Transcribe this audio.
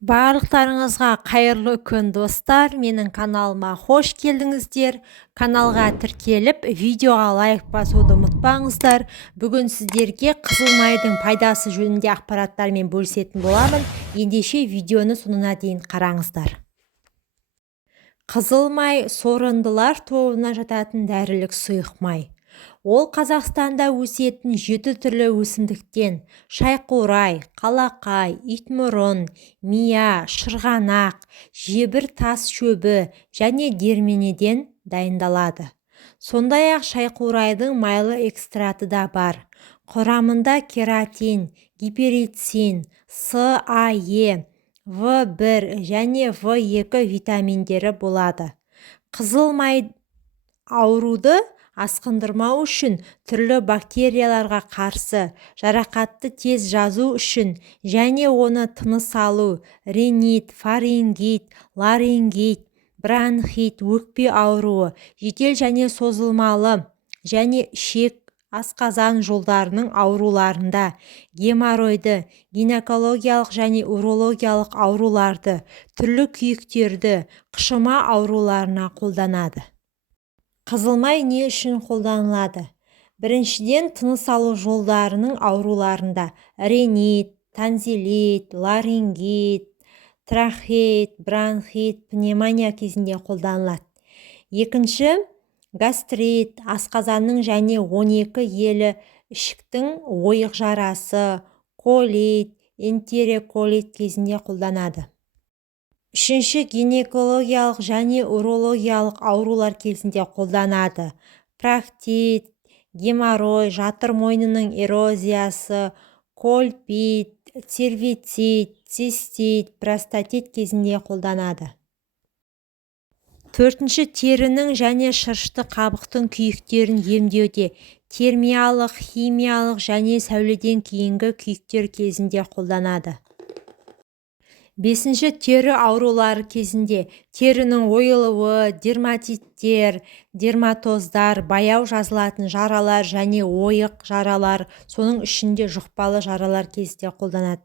Барлықтарыңызға қайырлы күн достар, менің каналыма қош келдіңіздер. Каналға тіркеліп, видеоға лайк басуды ұмытпаңыздар. Бүгін сіздерге қызыл майдың пайдасы жөнінде ақпараттармен бөлісетін боламын. Ендеше видеоны соңына дейін қараңыздар. Қызыл май сорындылар тобына жататын дәрілік сұйық май. Ол Қазақстанда өсетін 7 түрлі өсімдіктен шайқурай, қалақай, итмұрын, мия, шырғанақ, жебір тас шөбі және дерменеден дайындалады. Сондай-ақ шайқурайдың майлы экстракты да бар. Құрамында кератин, гиперицин, С, А, Е, В1 және В2 витаминдері болады. Қызыл май ауруды асқындырмау үшін, түрлі бактерияларға қарсы, жарақатты тез жазу үшін және оны тыныс алу, ринит, фарингит, ларингит, бронхит, өкпе ауруы, жедел және созылмалы және ішек асқазан жолдарының ауруларында, геморройды, гинекологиялық және урологиялық ауруларды, түрлі күйіктерді, қышыма ауруларына қолданады. Қызыл май не үшін қолданылады? Біріншіден, тыныс алу жолдарының ауруларында ринит, танзилит, ларингит, трахеит, бронхит, пневмония кезінде қолданылады. Екінші, гастрит, асқазанның және 12 елі ішіктің ойық жарасы, колит, энтероколит кезінде қолданады. Үшінші, гинекологиялық және урологиялық аурулар кезінде қолданады. Проктит, геморрой, жатыр мойнының эрозиясы, кольпит, цервицит, цистит, простатит кезінде қолданады. Төртінші, терінің және шырышты қабықтың күйіктерін емдеуде, термиялық, химиялық және сәуледен кейінгі күйіктер кезінде қолданады. Бесінші, тері аурулары кезінде терінің ойылуы, дерматиттер, дерматоздар, баяу жазылатын жаралар және ойық жаралар, соның ішінде жұқпалы жаралар кезінде қолданады.